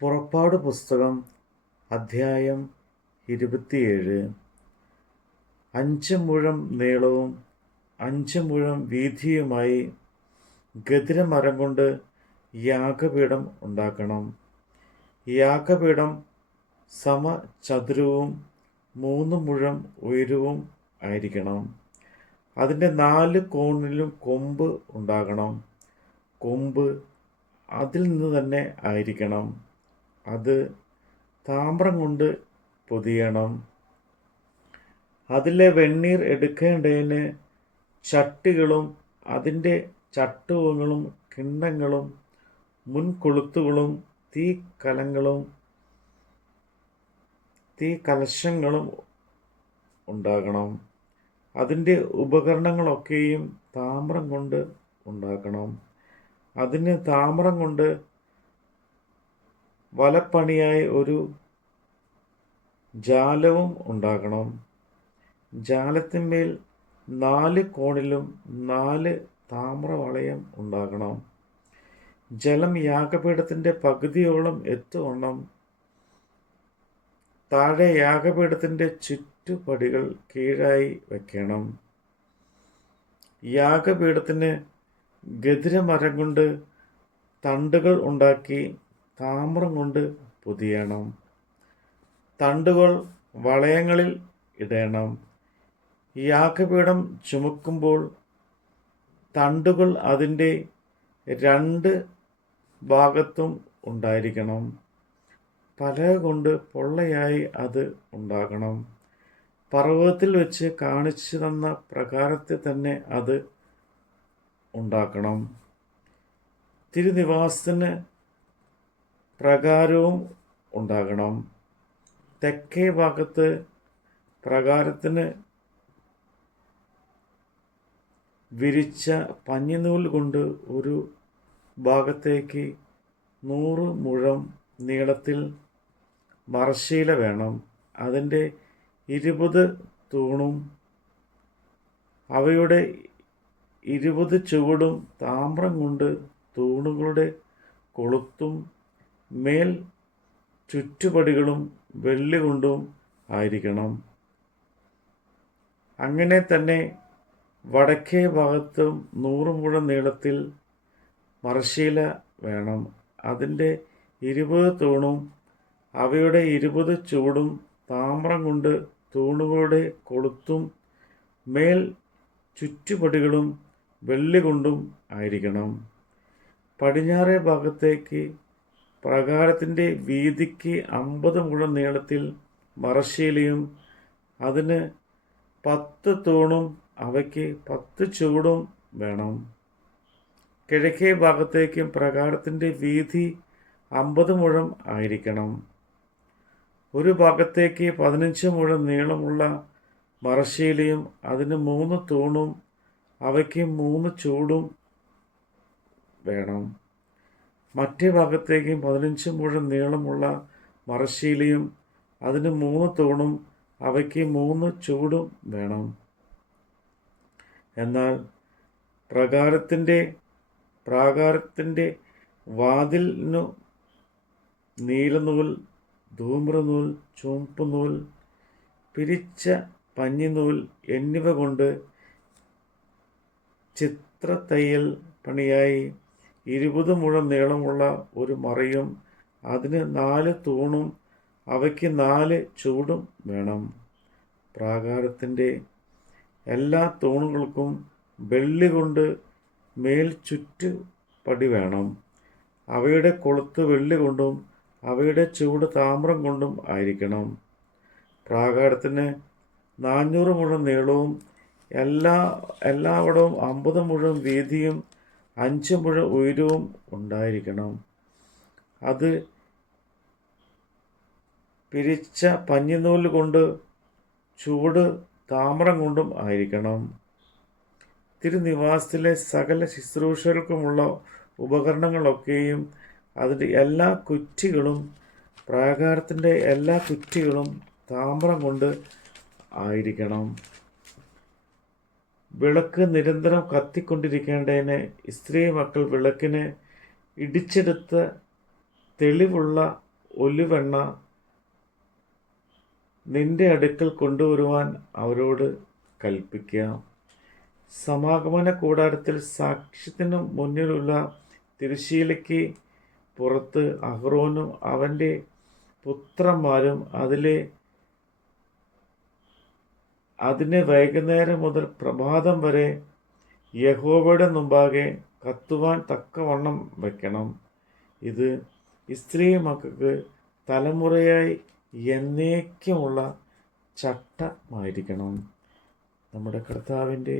പുറപ്പാട് പുസ്തകം അധ്യായം 27. 5 മുഴം നീളവും 5 മുഴം വീതിയുമായി ഗദിരമരം കൊണ്ട് യാഗപീഠം ഉണ്ടാക്കണം. യാഗപീഠം സമചതുരവും 3 മുഴം ഉയരവും ആയിരിക്കണം. അതിൻ്റെ 4 കോണിലും കൊമ്പ് ഉണ്ടാകണം. കൊമ്പ് അതിൽ നിന്ന് തന്നെ ആയിരിക്കണം. അത് താമ്രം കൊണ്ട് പൊതിയണം. അതിലെ വെണ്ണീർ എടുക്കേണ്ടതിന് ചട്ടികളും അതിൻ്റെ ചട്ടുകങ്ങളും കിണ്ണങ്ങളും മുൻകൊളുത്തുകളും തീക്കലശങ്ങളും ഉണ്ടാകണം. അതിൻ്റെ ഉപകരണങ്ങളൊക്കെയും താമ്രം കൊണ്ട് ഉണ്ടാക്കണം. അതിന് താമ്രം കൊണ്ട് വലപ്പണിയായി ഒരു ജാലവും ഉണ്ടാക്കണം. ജാലത്തിന്മേൽ 4 കോണിലും 4 താമ്രവളയം ഉണ്ടാകണം. ജലം യാഗപീഠത്തിൻ്റെ പകുതിയോളം എത്തുവണ്ണം താഴെ യാഗപീഠത്തിൻ്റെ ചുറ്റുപടികൾ കീഴായി വയ്ക്കണം. യാഗപീഠത്തിന് ഗദിരമരം കൊണ്ട് തണ്ടുകൾ ഉണ്ടാക്കി താമ്രം കൊണ്ട് പൊതിയണം. തണ്ടുകൾ വളയങ്ങളിൽ ഇടണം. യാഗപീഠം ചുമക്കുമ്പോൾ തണ്ടുകൾ അതിൻ്റെ 2 ഭാഗത്തും ഉണ്ടായിരിക്കണം. പലക കൊണ്ട് പൊള്ളയായി അത് ഉണ്ടാകണം. പർവ്വതത്തിൽ വെച്ച് കാണിച്ചു തന്ന പ്രകാരത്തിൽ തന്നെ അത് ഉണ്ടാക്കണം. തിരുനിവാസത്തിന് പ്രാകാരവും ഉണ്ടാകണം. തെക്കേ ഭാഗത്ത് പ്രാകാരത്തിന് വിരിച്ച പഞ്ഞിനൂൽ കൊണ്ട് ഒരു ഭാഗത്തേക്ക് 100 മുഴം നീളത്തിൽ മറശ്ശീല വേണം. അതിൻ്റെ 20 തൂണും അവയുടെ 20 ചുവടും താമ്രം കൊണ്ട് തൂണുകളുടെ കൊളുത്തും മേൽ ചുറ്റുപടികളും വെള്ളി കൊണ്ടും ആയിരിക്കണം. അങ്ങനെ തന്നെ വടക്കേ ഭാഗത്തും 100 മുഴം നീളത്തിൽ മറശ്ശീല വേണം. അതിൻ്റെ 20 തൂണും അവയുടെ 20 ചുവടും താമ്രം കൊണ്ട് തൂണുകളുടെ കൊളുത്തും മേൽ ചുറ്റുപടികളും വെള്ളി കൊണ്ടും ആയിരിക്കണം. പടിഞ്ഞാറേ ഭാഗത്തേക്ക് പ്രാകാരത്തിൻ്റെ വീതിക്ക് 50 മുഴം നീളത്തിൽ മറശ്ശീലയും അതിന് 10 തൂണും അവയ്ക്ക് 10 ചുവടും വേണം. കിഴക്കേ ഭാഗത്തേക്കും പ്രാകാരത്തിൻ്റെ വീതി 50 മുഴം ആയിരിക്കണം. ഒരു ഭാഗത്തേക്ക് 15 മുഴം നീളമുള്ള മറശ്ശീലയും അതിന് 3 തൂണും അവയ്ക്ക് 3 ചുവടും വേണം. മറ്റേ ഭാഗത്തേക്ക് 15 മുഴം നീളമുള്ള മറശ്ശീലയും അതിന് 3 തൂണും അവയ്ക്ക് 3 ചുവടും വേണം. എന്നാൽ പ്രാകാരത്തിൻ്റെ വാതിലിനു നീലനൂൽ, ധൂമ്രനൂൽ, ചുവപ്പുനൂൽ, പിരിച്ച പഞ്ഞിനൂൽ എന്നിവ കൊണ്ട് ചിത്രത്തയ്യൽ പണിയായി 20 മുഴം നീളമുള്ള ഒരു മറയും അതിന് 4 തൂണും അവയ്ക്ക് 4 ചുവടും വേണം. പ്രാകാരത്തിൻ്റെ എല്ലാ തൂണുകൾക്കും വെള്ളി കൊണ്ട് മേൽ ചുറ്റുപടി വേണം. അവയുടെ കൊളുത്ത് വെള്ളി കൊണ്ടും അവയുടെ ചുവട് താമ്രം കൊണ്ടും ആയിരിക്കണം. പ്രാകാരത്തിന് 400 മുഴം നീളവും എല്ലായിടവും 50 മുഴം വീതിയും 5 മുഴം ഉയരവും ഉണ്ടായിരിക്കണം. അത് പിരിച്ച പഞ്ഞിനൂൽ കൊണ്ട് ചുവട് താമ്രം കൊണ്ടും ആയിരിക്കണം. തിരുനിവാസത്തിലെ സകല ശുശ്രൂഷകൾക്കുമുള്ള ഉപകരണങ്ങളൊക്കെയും അതിൻ്റെ എല്ലാ കുറ്റികളും പ്രാകാരത്തിൻ്റെ എല്ലാ കുറ്റികളും താമ്രം കൊണ്ട് ആയിരിക്കണം. വിളക്ക് നിരന്തരം കത്തിക്കൊണ്ടിരിക്കേണ്ടതിന് സ്ത്രീ മക്കൾ വിളക്കിന് ഇടിച്ചെടുത്ത തെളിവുള്ള ഒലിവെണ്ണ നിന്റെ അടുക്കൽ കൊണ്ടുവരുവാൻ അവരോട് കൽപ്പിക്കുക. സമാഗമന കൂടാരത്തിൽ സാക്ഷ്യത്തിനു മുന്നിലുള്ള തിരശ്ശീലയ്ക്ക് പുറത്ത് അഹ്റോനും അവൻ്റെ പുത്രന്മാരും അതിനെ വൈകുന്നേരം മുതൽ പ്രഭാതം വരെ യഹോവയുടെ മുമ്പാകെ കത്തുവാൻ തക്കവണ്ണം വയ്ക്കണം. ഇത് ഇസ്രായേൽ മക്കൾക്ക് തലമുറയായി എന്നേക്കുമുള്ള ചട്ടമായിരിക്കണം. നമ്മുടെ കർത്താവിൻ്റെ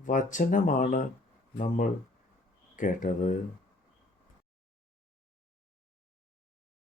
വചനമാണ് നമ്മൾ കേട്ടത്.